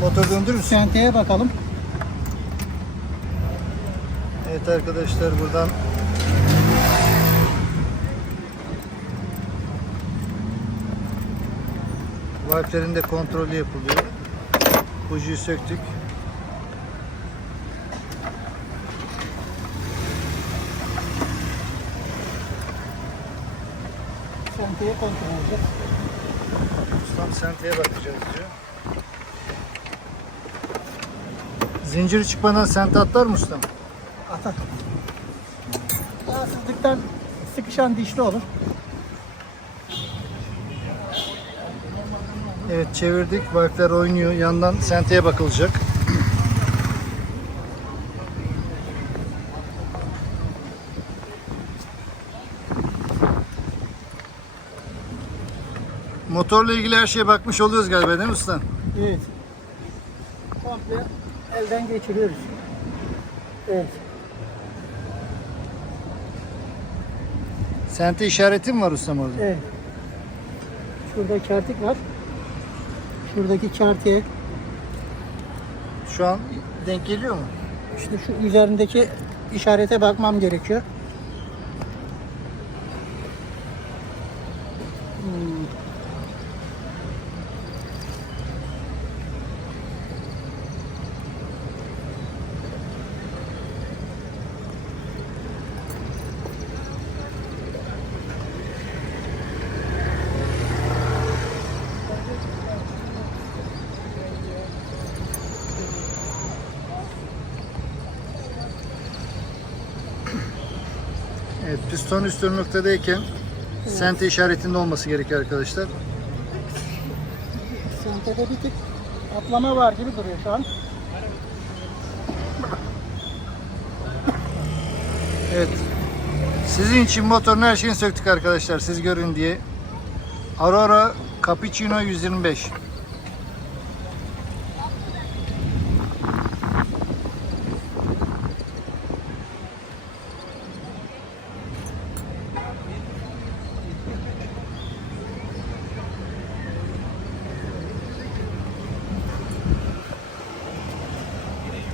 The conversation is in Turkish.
motor döndürür müsün? Senteye bakalım. Evet arkadaşlar buradan Valflerin de kontrolü yapılıyor. Bujiyi söktük. Senteye kontrol edeceğiz. Ustam senteye bakacağız diyor. Zinciri çıkmadan sente atlar mı ustam? Atar. Yağsızlıktan sıkışan dişli olur. Evet çevirdik. Valfler oynuyor. Yandan senteye bakılacak. Motorla ilgili her şeye bakmış oluyoruz galiba değil mi usta? Evet. Komple elden geçiriyoruz. Evet. Sente işareti mi var ustam orada? Evet. Şurada kertik var. Şuradaki kertiğe Şu an denk geliyor mu? işte şu üzerindeki işarete bakmam gerekiyor. Evet piston üst noktadayken sente işaretinde olması gerekiyor arkadaşlar. Sentede bir tık atlama var gibi duruyor şu an. Evet. Sizin için motorun her şeyini söktük arkadaşlar. Siz görün diye. Aurora Cappuccino 125.